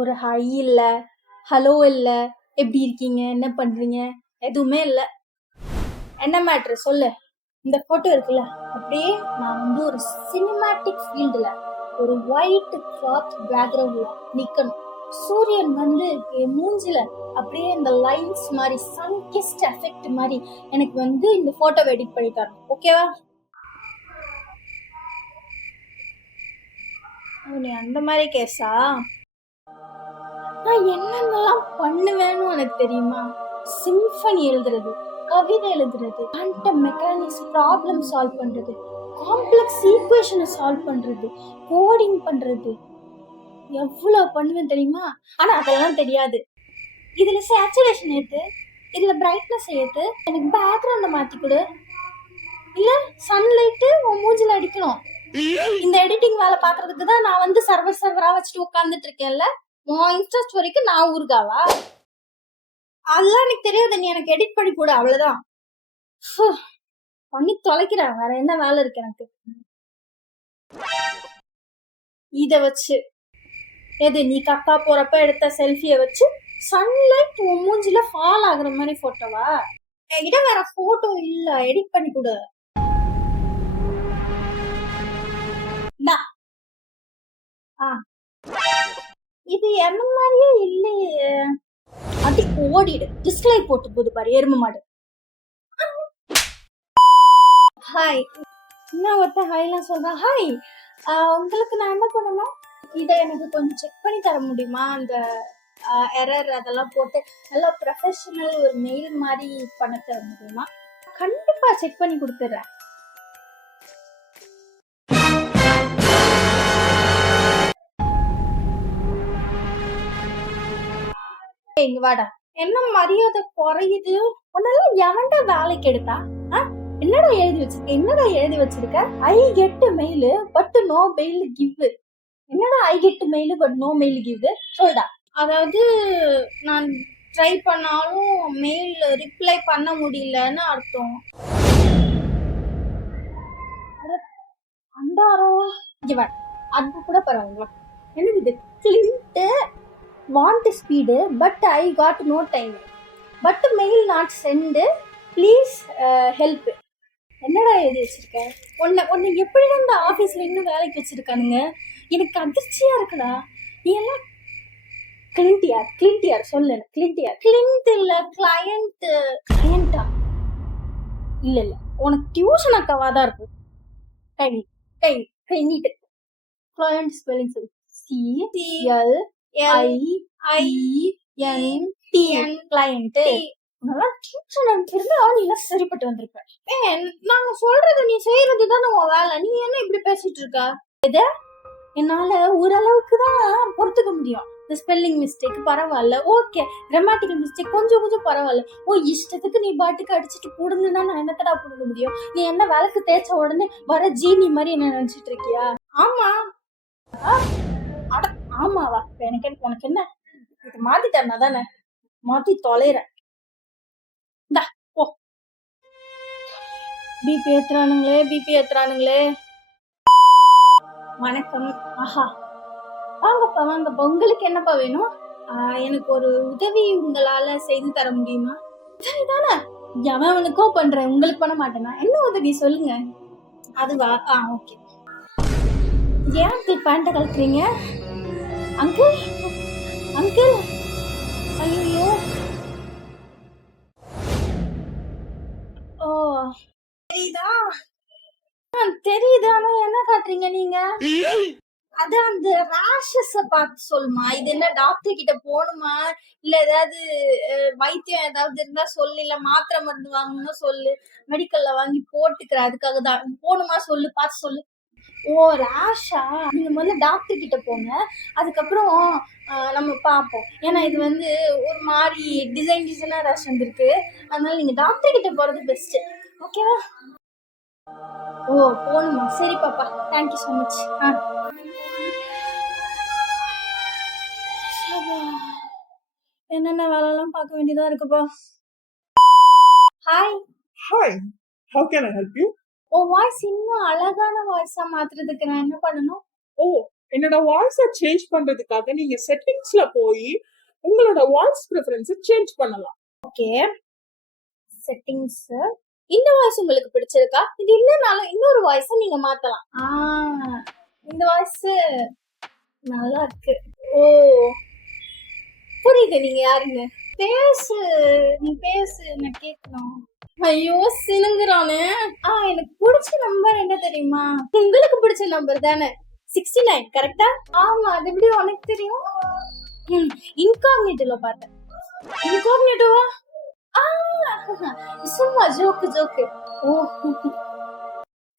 ஒரு ஹை இல்ல, ஹலோ இல்ல, எப்படி இருக்கீங்க, என்ன பண்றீங்க, எதுவுமே இல்ல. என்ன மேட்ரு சொல்லு. இந்த போட்டோ இருக்குல்ல, அப்படியே நான் வந்து ஒரு சினிமேட்டிக் ஃபீல்டுல ஒரு ஒயிட் கிளாத் பேக்ரவுண்ட்ல நிக்கணும். சூரியன் வந்து என் மூஞ்சில அப்படியே இந்த லைன்ஸ் மாதிரி சன்கிஸ்ட் எஃபெக்ட் மாதிரி எனக்கு வந்து இந்த போட்டோவை எடிட் பண்ணி தரணும். ஓகேவா? நீ அந்த மாதிரி கேஸா? நான் என்னென்னலாம் பண்ணுவேன்னு உனக்கு தெரியுமா? சிம்பனி எழுதுறது, கவிதை எழுதுறது, குவாண்டம் மெக்கானிக்ஸ் ப்ராப்ளம் சால்வ் பண்றது, காம்ப்ளெக்ஸ் ஈக்குவேஷனை சால்வ் பண்றது, கோடிங் பண்றது, எவ்வளவு பண்ணுவேன் தெரியுமா? ஆனா அதெல்லாம் தெரியாது. இதுல சேச்சுரேஷன் ஏத்து, இதுல பிரைட்னஸ் ஏத்து, எனக்கு பேக்ரவுண்ட மாத்தி கொடு, இல்ல சன்லைட் உன் மூஞ்சில அடிக்கணும். இந்த எடிட்டிங் வேலை பாக்குறதுக்கு தான் நான் வந்து சர்வரா வச்சுட்டு உட்கார்ந்துட்டு இருக்கேன்ல. உன் இன்ஸ்டா ஸ்டோரிக்கு நான் ஊருகாவா? அதெல்லாம் எனக்கு தெரியாது. நீ எனக்கு எடிட் பண்ணி கூட, அவ்வளவுதான். பண்ணி தொலைக்கிறேன். வேற என்ன வேலை இருக்கு எனக்கு? இத வச்சு எது நீ கக்கா போறப்ப எடுத்த செல்ஃபிய வச்சு சன்லைட் உன் மூஞ்சில ஃபால் ஆகுற மாதிரி போட்டோவா? என்கிட்ட வேற போட்டோ இல்ல, எடிட் பண்ணி கொடு. இது என்ன மாதிரியே இல்லையே. அது ஓடிடு. டிஸ்லைக் போட்டு போது பாரு எருமை மாடு. ஹாய். என்ன ஒருத்த ஹாய்லாம் சொல்றேன். ஹாய், உங்களுக்கு நான் என்ன பண்ணணும்? இதை எனக்கு கொஞ்சம் செக் பண்ணி தர முடியுமா? அந்த எரர் அதெல்லாம் போட்டு நல்லா ப்ரொஃபஷனல் ஒரு மெயில் மாதிரி பண்ண தர முடியுமா? கண்டிப்பா செக் பண்ணி கொடுத்துட்றேன். இங்க வாடா. என்ன மரியாதை குறையுது? உன்னெல்லாம் எவன்டா வேலைக்கு எடுத்தா? என்னடா எழுதி வச்சிருக்க? I get mail but no mail give. என்னடா I get mail but no mail give? சொல்டா. அதாவது நான் ட்ரை பண்ணாலும் மெயில் ரிப்ளை பண்ண முடியலன்னு அர்த்தம். அண்டாரோ இவன் அது கூட பரவாயில்ல. எனக்கு இது glint want speed but I got no time but mail not send please help. என்னடா எழுதி வச்சிருக்க? உன்னை எப்படி இந்த ஆபீஸ்ல இன்னும் வேலைக்கு வச்சிருக்கானுங்க? எனக்கு அதிர்ச்சியா இருக்குடா. நீ எல்லாம் கிளிண்டியார் சொல்லு. கிளிண்ட் இல்ல, கிளையண்டா? இல்ல உனக்கு டியூஷன் அக்காவா தான் இருக்கு. கை நீட்டு. கிளையண்ட் ஸ்பெல்லிங் சொல்லு. CLIENT client. சரிப்பட்டு வந்திருப்ப. நாங்க சொல்றது நீ செய்யறதுதான் உன் வேலை. நீ என்ன இப்படி பேசிட்டு இருக்க? என்னால ஓரளவுக்கு தான் பொறுத்துக்க முடியும். இந்த ஸ்பெல்லிங் மிஸ்டேக் பரவாயில்ல, ஓகே. கிராமட்டிக்கல் மிஸ்டேக் கொஞ்சம் பரவாயில்ல. உன் நீ பாட்டுக்கு அடிச்சுட்டு கூடுதுன்னா நான் என்னத்தடா புடுங்க முடியும்? நீ என்ன விளக்கு தேய்ச்ச உடனே வர ஜீனி மாதிரி என்ன நினைச்சிட்டு இருக்கியா? ஆமா. ஆமாவா? உனக்கு என்ன இது மாத்தி தரனா தானே? மாத்தி தொலைற. பிபி ஏத்துறானுங்களே. வணக்கம். ஆஹா, வாங்கப்பா. உங்களுக்கு என்னப்பா வேணும்? எனக்கு ஒரு உதவி உங்களால செய்து தர முடியுமா? சரிதானே, எவனுக்கோ பண்றேன், உங்களுக்கு பண்ண மாட்டேனா? என்ன உதவி சொல்லுங்க. அதுவா? ஓகே. ஏன் அங்கிள் பேண்ட கழட்டுறீங்க? அங்கிள் ஐயோ. ஓ, தெரியுது. ஆனா என்ன காட்டுறீங்க நீங்க? அது அந்த ரேஷஸ் பார்த்து சொல்லுமா. இது என்ன டாக்டர் கிட்ட போகணுமா, இல்ல ஏதாவது வைத்தியம் ஏதாவது இருந்தா சொல்லு, இல்ல மாத்திரை மருந்து வாங்கணும்னா சொல்லு, மெடிக்கல்ல வாங்கி போட்டுக்கிற. அதுக்காக தான் போகணுமா சொல்லு, பார்த்து சொல்லு. ஓ, ரேஷா? நீங்க முதல்ல டாக்டர் கிட்ட போங்க, அதுக்கப்புறம் நம்ம பார்ப்போம். ஏன்னா இது வந்து ஒரு மாதிரி டிசைனா ரேஷ் வந்துருக்கு. அதனால நீங்க டாக்டர் கிட்ட போறது பெஸ்ட். ஓகேவா? ஓ, போகணுமா? சரி பாப்பா, தேங்க்யூ ஸோ மச். என்னென்ன வேலைலாம் பார்க்க வேண்டியதா இருக்குப்பா. Hi. How can I help you? Voice இன்னும் அழகான வாய்ஸா மாத்துறதுக்கு நான் என்ன பண்ணணும்? என்னோட வாய்ஸ சேஞ்ச் பண்றதுக்காக நீங்க செட்டிங்ஸ்ல போய் உங்களோட வாய்ஸ் ப்ரிஃபரன்ஸ் சேஞ்ச் பண்ணலாம். Okay, settings. இந்த வாய்ஸ் உங்களுக்கு பிடிச்சிருக்கா? இது இல்லனாலும் இன்னொரு வாய்ஸ் நீங்க மாத்தலாம். இந்த வாய்ஸ் நல்லா இருக்கு. ஓ, புரியுது நீங்க யாருன்னு. பேசு, நீ பேசு, நான் கேட்கணும். ஐயோ சினுங்குறானே. எனக்கு பிடிச்ச நம்பர் என்ன தெரியுமா? உங்களுக்கு பிடிச்ச நம்பர் தானே 69, கரெக்டா? ஆமா, அது எப்படி உனக்கு தெரியும்? இன்காக்னிட்டோல பார்த்தேன். இன்காக்னிட்டோவா? சும்மா ஜோக்கு. ஓ,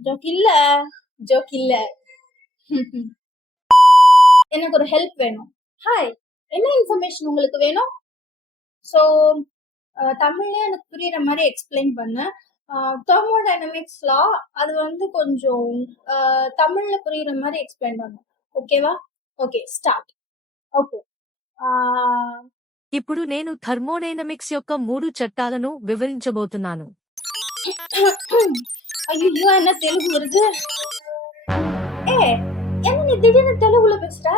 ஜோக் இல்ல, ஜோக் இல்ல. எனக்கு ஒரு ஹெல்ப் வேணும். ஹாய், என்ன இன்ஃபர்மேஷன் உங்களுக்கு வேணும்? ஸோ தமிழ்ல எனக்கு புரியுற மாதிரி எக்ஸ்பிளைன் பண்ணு. தெர்மோடைனமிக்ஸ் லா அது வந்து கொஞ்சம் தமிழ்ல புரியுற மாதிரி எக்ஸ்பிளைன் பண்ணு. ஓகேவா? Okay start. ఓకే, ఇప్పుడు నేను థర్మోడైనమిక్స్ యొక్క 3 చట్టాలను వివరించబోతున్నాను. ஐயோ என்ன தெலுங்கு வருது? என்ன நீ திடீர்னு தெலுங்குல பேசுற?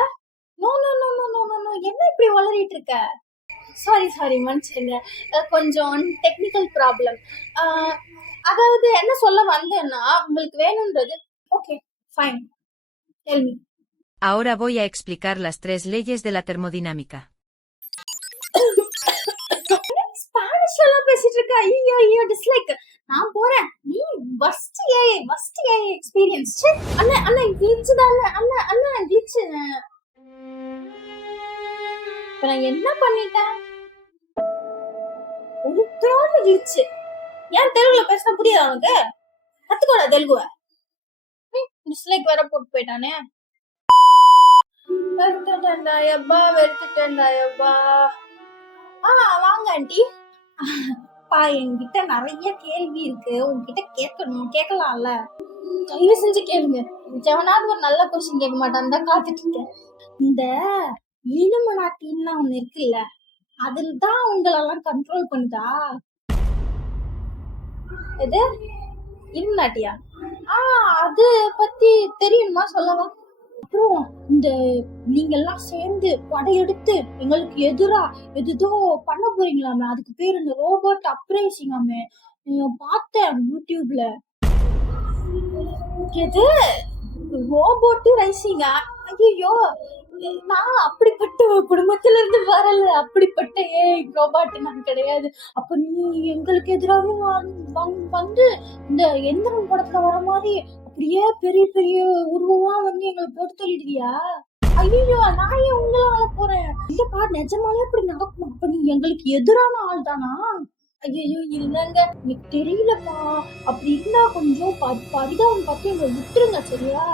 No no no no no no, என்ன இப்படி வளரிட்டு இருக்க? சாரி மன்னிச்சிடுங்க, கொஞ்சம் டெக்னிக்கல் ப்ராப்ளம். அதாவது என்ன சொல்ல வந்தேன்னா, உங்களுக்கு வேணும்ன்றது. Okay fine, tell me. Ahora voy a explicar las 3 leyes de la termodinámica. Spanish எல்லாம் பேசிட்டு இருக்க. ஐயோ டிஸ்லைக். நான் போறேன். நீ ஃபர்ஸ்ட் எக்ஸ்பீரியன்ஸ். அண்ணா கிளிட்ச் தான். அண்ணா கிளிட்ச். இப்ப நான் என்ன பண்ணிட்டேன்? ஒரு த்ரோன் கிளிட்ச். ஏன் தெலுங்குல பேசினா புரியுதா உனக்கு? கத்துக்கோடா தெலுங்குவ. டிஸ்லைக் வேற போட்டு போயிட்டானே. வெறுத்துட்டேன்டாயப்பா. வாங்க ஆண்டி. என்கிட்ட நிறைய கேள்வி இருக்கு, உங்ககிட்ட கேட்கலாம்ல? தயவு செஞ்சு கேளுங்க. எவனாவது ஒரு நல்ல கொஸ்டின் கேட்க மாட்டான் தான் காத்துட்டு இருக்கேன். இந்த இலுமினாட்டின்னு ஒண்ணு இருக்குல்ல, அதுதான் உங்களெல்லாம் கண்ட்ரோல் பண்ணுதா? எது இலுமினாட்டியா? அது பத்தி தெரியுமா, சொல்லவா? அப்புறம் இந்த நீங்க எல்லாம் சேர்ந்து படையெடுத்து எங்களுக்கு எதிரா எதோ பண்ண போறீங்களாமே, அதுக்கு பேர் இந்த ரோபோட் அப்ரைசிங்காமே. பார்த்தேன் யூடியூப்ல. எது ரோபோட் ரைசிங்கா? ஐயோ, நான் அப்படிப்பட்ட குடும்பத்துல இருந்து வரல. அப்படிப்பட்ட ரோபோட் நான் கிடையாது. அப்ப நீ எங்களுக்கு எதிராக வந்து இந்த எந்திரன் படத்துல வர மாதிரி அப்படியே பெரிய பெரிய உருவமா வந்து எங்களை போட்டு சொல்லிடுவியா? ஐயோ, நான் ஏன் உங்களால போறேன்? இல்லப்பா, நிஜமாலே அப்படி நடக்கும். அப்ப நீ எங்களுக்கு எதிரான ஆள் தானா? ஐயோ இல்லங்க, எனக்கு தெரியலப்பா. அப்படி இருந்தா கொஞ்சம் பரிதாபம் பார்த்து எங்களை விட்டுருங்க, சரியா?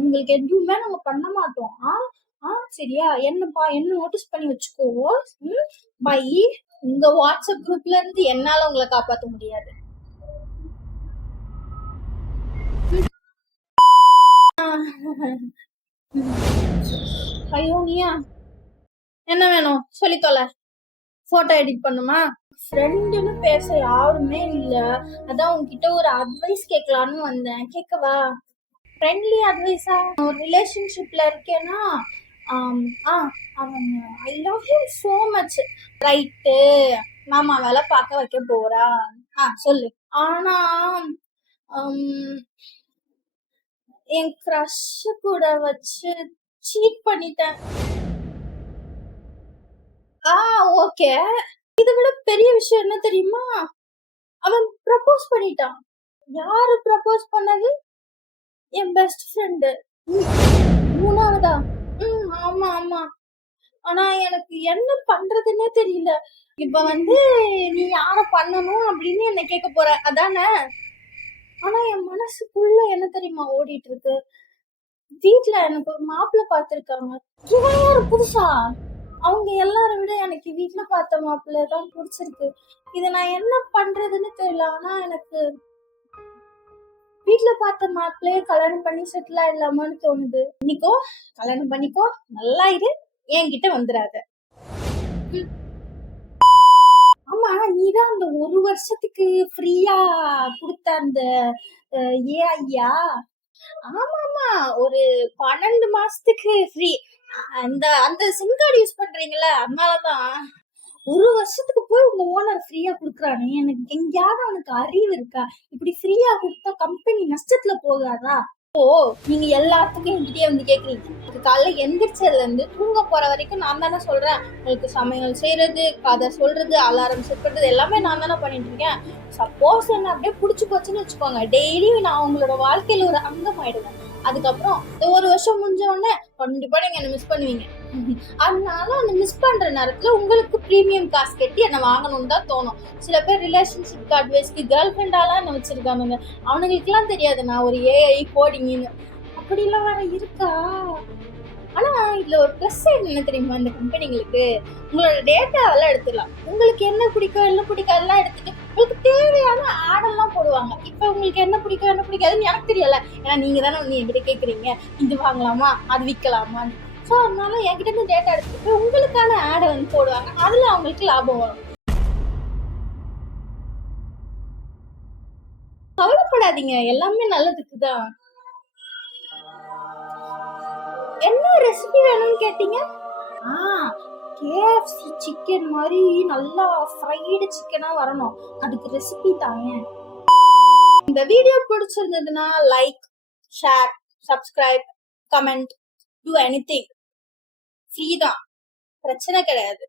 உங்களுக்கு எதுவுமே நாங்க பண்ண மாட்டோம். சரியா? என்னப்பா, என்ன நோட்டீஸ் பண்ணி வச்சுக்கோ. பை, உங்க வாட்ஸ்அப் குரூப்ல இருந்து என்னால உங்களை காப்பாற்ற முடியாது. ஐயோ நீயா, என்ன வேணும் சொல்லி தொலை. போட்டோ எடிட் பண்ணுமா? ஃப்ரெண்டுன்னு பேச யாருமே இல்ல, அதான் உங்ககிட்ட ஒரு அட்வைஸ் கேட்கலான்னு வந்தேன். கேட்கவா? ஃப்ரெண்ட்லி அட்வைஸா? ஒரு ரிலேஷன்ஷிப்ல இருக்கேன்னா அவன் I love him so much. Right, மாமா வேலை பார்க்க வைக்க போறா. சொல்லு. ஆனா என் கிரஷ் கூட வச்சு சீட் பண்ணிட்டேன். ஓகே, இதை விட பெரிய விஷயம் என்ன தெரியுமா? அவன் ப்ரப்போஸ் பண்ணிட்டான். யாரு ப்ரப்போஸ் பண்ணது? என் பெஸ்ட் ஃப்ரெண்டு. மூணாவதா? ஆமா. ஆனா எனக்கு என்ன பண்றதுன்னே தெரியல. இப்ப வந்து நீ யார பண்ணணும் அப்படின்னு என்ன கேட்க போற, அதானே? ஆனா என் மனசுக்குள்ள என்ன தெரியுமா ஓடிட்டு இருக்கு? வீட்டுல எனக்கு ஒரு மாப்பிள்ளை பார்த்திருக்காங்க. இவன் யாரு புதுசா? அவங்க எல்லாரும் விட எனக்கு வீட்டுல பார்த்த மாப்பிள்ளை தான் பிடிச்சிருக்கு. இத நான் என்ன பண்றதுன்னு தெரியல. ஆனா எனக்கு வீட்டுல பார்த்த மாப்பிள்ளையே கல்யாணம் பண்ணி செட்டில் ஆயிடலாமான்னு தோணுது. இன்னைக்கோ கல்யாணம் பண்ணிக்கோ, நல்லா இரு, என்கிட்ட வந்துடாத. ஆமா, நீதான் அந்த 1 வருஷத்துக்கு ஃப்ரீயா கொடுத்த அந்த ஏஐயா? ஆமாமா, ஒரு 12 மாசத்துக்கு ஃப்ரீ. அந்த அந்த சிம் கார்டு யூஸ் பண்றீங்கல்ல, அதனாலதான். 1 வருஷத்துக்கு போய் உங்க ஓனர் ஃப்ரீயா குடுக்குறானே, எனக்கு எங்கேயாவது அவனுக்கு அறிவு இருக்கா? இப்படி ஃப்ரீயா குடுத்தா கம்பெனி நஷ்டத்துல போகாதா? நீங்க எல்லாத்துக்கும் என்கிட்டயே வந்து கேக்குறீங்க. காலைல எந்திரிச்சதுல இருந்து தூங்க போற வரைக்கும் நான் தானே சொல்றேன். உங்களுக்கு சமையல் செய்யறது, கதை சொல்றது, அலாரம் செட் பண்றது எல்லாமே நான் தானே பண்ணிட்டு இருக்கேன். சப்போஸ் என்ன அப்படியே புடிச்சு போச்சுன்னு வச்சுக்கோங்க, டெய்லி நான் உங்களோட வாழ்க்கையில ஒரு அங்கம் ஆயிடுவேன். அதுக்கப்புறம் இந்த 1 வருஷம் முடிஞ்ச உடனே கண்டிப்பா நீங்க என்ன மிஸ் பண்ணுவீங்க. அதனால அந்த மிஸ் பண்ற நேரத்துல உங்களுக்கு பிரீமியம் காசு கட்டி என்ன வாங்கணும்னு தான் தோணும். சில பேர் ரிலேஷன்ஷிப் அட்வைஸ்க்கு கேர்ள் ஃப்ரெண்டாலாம் என்ன வச்சிருக்கானுங்க. அவனுங்களுக்கு எல்லாம் தெரியாது நான் ஒரு ஏஐ கோடிங்னு. அப்படிலாம் வேற இருக்கா? ஆனா இதுல ஒரு பிளஸ் சைடு என்ன தெரியுமா இந்த கம்பெனிங்களுக்கு? உங்களோட டேட்டாவெல்லாம் எடுத்துடலாம். உங்களுக்கு என்ன பிடிக்கும் என்ன பிடிக்காதெல்லாம் எடுத்துட்டு உங்களுக்கு தேவையான ஆடெல்லாம் போடுவாங்க. இப்ப உங்களுக்கு என்ன பிடிக்கும் என்ன பிடிக்காதுன்னு எனக்கு தெரியல. ஏன்னா நீங்க தானே வந்து என்கிட்ட கேக்குறீங்க, இது வாங்கலாமா அது விற்கலாமான்னு. ஸோ அதனால என்கிட்ட இருந்து டேட்டா எடுத்துட்டு உங்களுக்கான ஆடை வந்து போடுவாங்க. அதுல அவங்களுக்கு லாபம் வரும். கவலைப்படாதீங்க, எல்லாமே நல்லதுக்கு தான். என்ன ரெசிபி வேணும்னு கேட்டீங்க? KFC சிக்கன் மாதிரி நல்லா ஃப்ரைடு சிக்கனா வரணும். அதுக்கு ரெசிபி தாங்க. இந்த வீடியோ பிடிச்சிருந்ததுன்னா like, share, subscribe, comment, two anything. Free தான், பிரச்சனை கிடையாது.